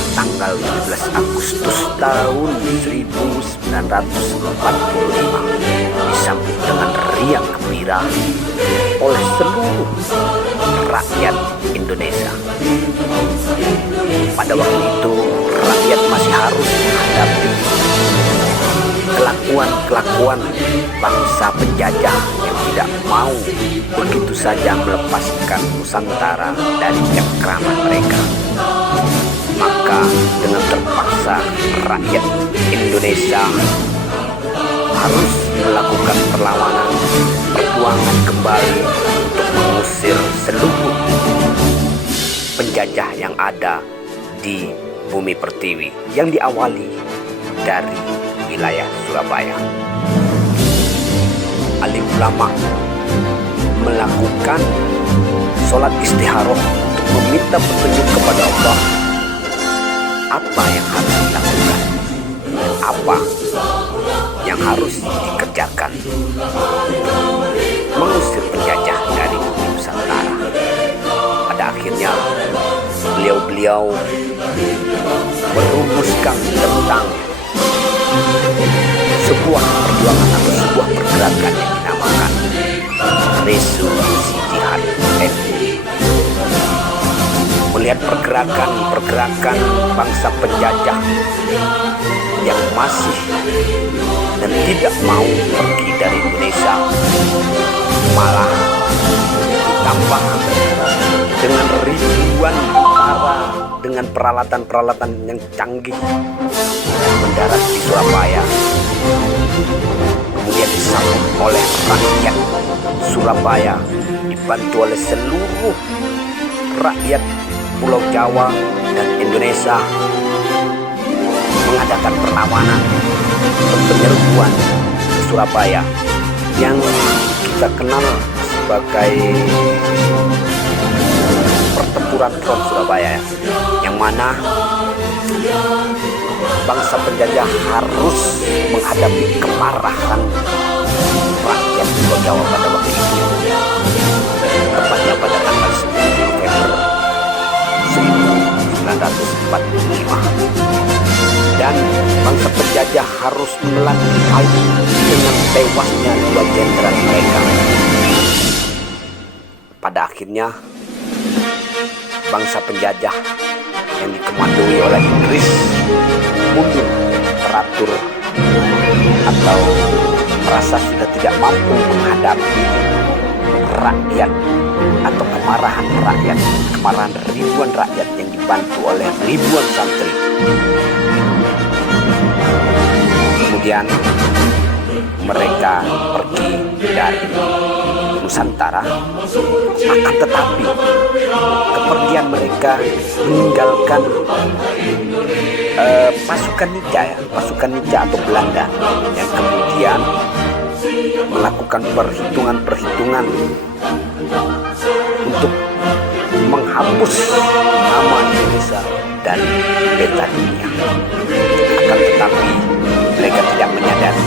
pada tanggal 17 Agustus tahun 1945 disambut dengan riang gembira oleh seluruh rakyat Indonesia. Pada waktu itu rakyat masih harus menghadapi kelakuan bangsa penjajah yang tidak mau begitu saja melepaskan Nusantara dari cengkraman mereka. Maka dengan terpaksa rakyat Indonesia harus melakukan perjuangan kembali untuk mengusir seluruh penjajah yang ada di bumi pertiwi, yang diawali dari wilayah Surabaya. Alim ulama melakukan sholat istikharah untuk meminta petunjuk kepada Allah, apa yang harus dilakukan, apa yang harus dikerjakan mengusir penjajah dari bumi Nusantara. Pada akhirnya beliau merumuskan tentang sebuah perjuangan atau sebuah pergerakan yang dinamakan Resolusi Jihad NU. Melihat pergerakan bangsa penjajah yang masih dan tidak mau pergi dari Indonesia, malah ditambah dengan ribuan tentara dengan peralatan yang canggih mendarat di Surabaya, kemudian disambut oleh rakyat Surabaya dibantu oleh seluruh rakyat Pulau Jawa dan Indonesia, mengadakan perlawanan untuk penyerbuan di Surabaya yang kita kenal sebagai pertempuran front Surabaya, yang mana bangsa penjajah harus menghadapi kemarahan rakyat Pulau Jawa pada waktu itu, tepatnya pada tanggal 9 November 1945, dan bangsa penjajah harus menelan pahit dengan tewasnya dua jenderal mereka. Pada akhirnya bangsa penjajah yang dikomandoi oleh Inggris mundur teratur atau merasa sudah tidak mampu menghadapi rakyat atau kemarahan ribuan rakyat yang dibantu oleh ribuan santri. Kemudian mereka pergi dari Nusantara, akan tetapi kepergian mereka meninggalkan pasukan Nica atau Belanda yang kemudian melakukan perhitungan untuk menghapus nama Indonesia dari peta dunia. Akan tetapi mereka tidak menyadari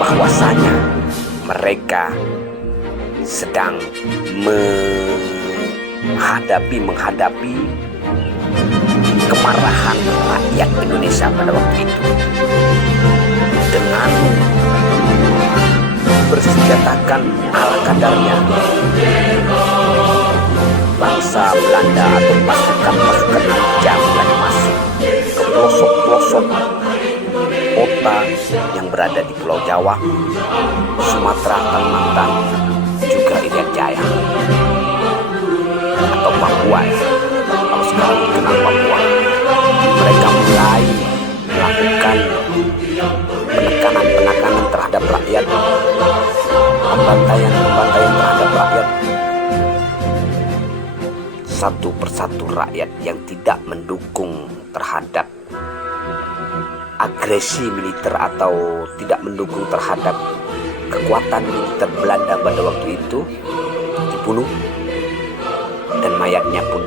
bahwasanya mereka sedang menghadapi kemarahan rakyat Indonesia pada waktu itu dengan bersenjatakan ala kadarnya. Bangsa Belanda atau pasukan Nica mulai masuk ke pelosok-pelosok kota yang berada di Pulau Jawa, Sumatera, Kalimantan, juga Irian Jaya atau Papua, kalau sekarang dikenal Papua. Mereka mulai melakukan penekanan terhadap rakyat, pembantaian terhadap rakyat. Satu persatu rakyat yang tidak mendukung terhadap agresi militer atau tidak mendukung terhadap kekuatan militer Belanda pada waktu itu dibunuh, dan mayatnya pun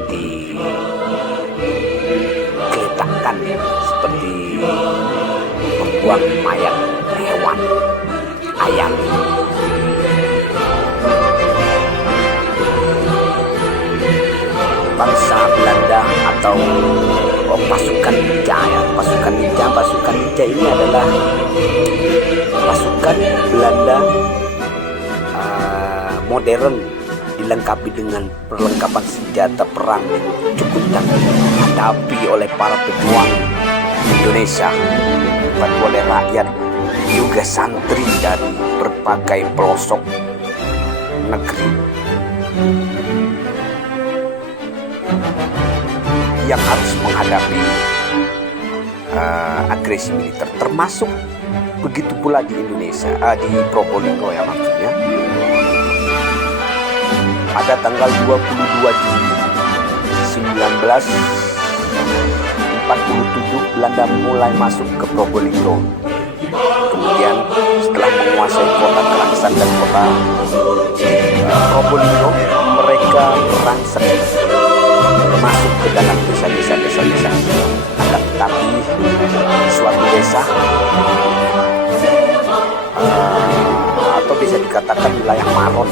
digeletakkan seperti membuang mayat hewan, ayam. Bangsa Belanda atau pasukan ninja ya. Pasukan ninja ini adalah pasukan Belanda modern, dilengkapi dengan perlengkapan senjata perang yang cukup canggih, dihadapi oleh para pejuang Indonesia, dibantu oleh rakyat juga santri dari berbagai pelosok negeri yang harus menghadapi agresi militer, termasuk begitu pula di Indonesia, di Probolinggo ya maksudnya. Pada tanggal 22 Juli 1947 Belanda mulai masuk ke Probolinggo. Kemudian setelah menguasai kota Kelangsan dan kota Probolinggo, mereka merangsek masuk ke dalam desa. Akan tetapi di suatu desa atau bisa dikatakan wilayah Maron,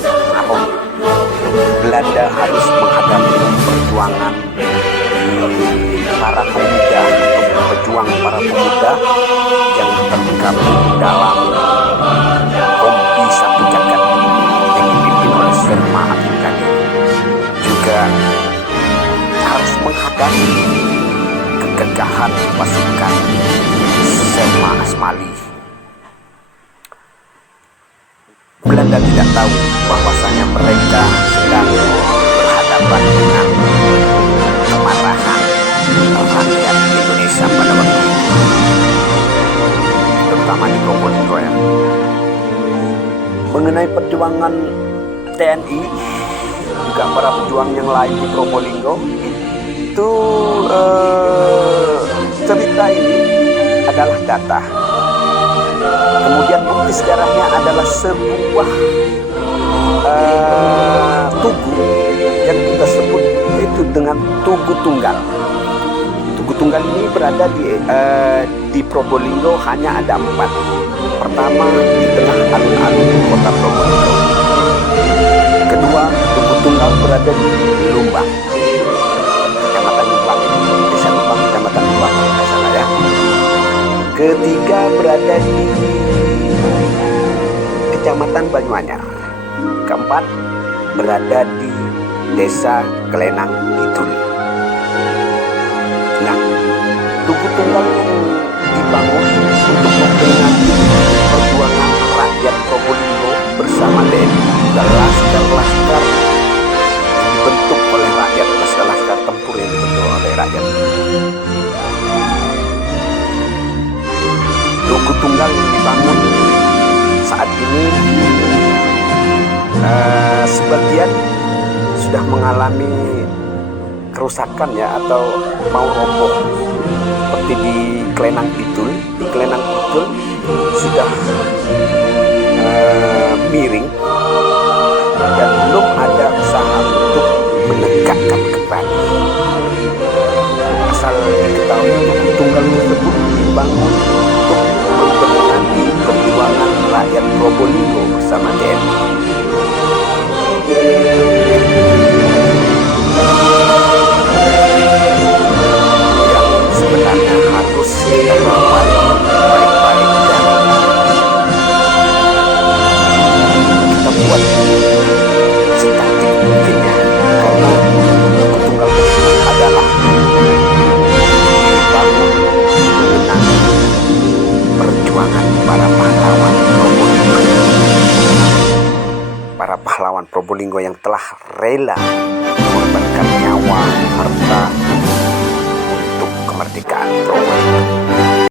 Belanda harus menghadapi perjuangan para pemuda yang tergabung dalam Kompi Satu Jagat yang dipimpin oleh Selma Abdul Ghani, juga harus menghadapi kegagahan pasukan Selma Asmali. Belanda tidak tahu bahwasanya mereka sedang berhadapan dengan kemarahan rakyat Indonesia pada waktu itu, terutama di Probolinggo ya. Mengenai perjuangan TNI, juga para pejuang yang lain di Probolinggo, itu cerita ini adalah data. Kemudian bukti sejarahnya adalah sebuah tugu yang kita sebut itu dengan Tugu Tunggal. Tugu Tunggal ini berada di Probolinggo, hanya ada 4. Pertama, di tengah alun-alun kota Probolinggo. Kedua, Tugu Tunggal berada di Lumbang, Kecamatan Lumbang, Desa Lumbang, Kecamatan Lumbang, kalau nggak salah ya. Ketiga, berada di Kecamatan Banyuanyar. Keempat, berada di Desa Kelenang Kidul. Nah, Tugu Tunggal yang dibangun untuk memperingati perjuangan rakyat Probolinggo bersama TNI, juga laskar-laskar yang dibentuk oleh rakyat, laskar tempur yang dibentuk oleh rakyat. Tugu Tunggal yang dibangun saat ini sebagian sudah mengalami kerusakan ya, atau mau roboh, seperti di Kelenang Kidul. Di Kelenang Kidul sudah miring dan belum ada usaha untuk menegakkan kembali. Asal diketahui, Tugu Tunggal tersebut dibangun untuk memperingati perjuangan rakyat Probolinggo bersama TNI. Yang sebenarnya harus kita rawat baik-baik dan kita buat secantik mungkin ya, karena Tugu Tunggal tersebut adalah dibangun mengenang perjuangan para pahlawan Probolinggo. Para pahlawan Probolinggo yang telah rela mengorbankan nyawa, harta untuk kemerdekaan Probolinggo.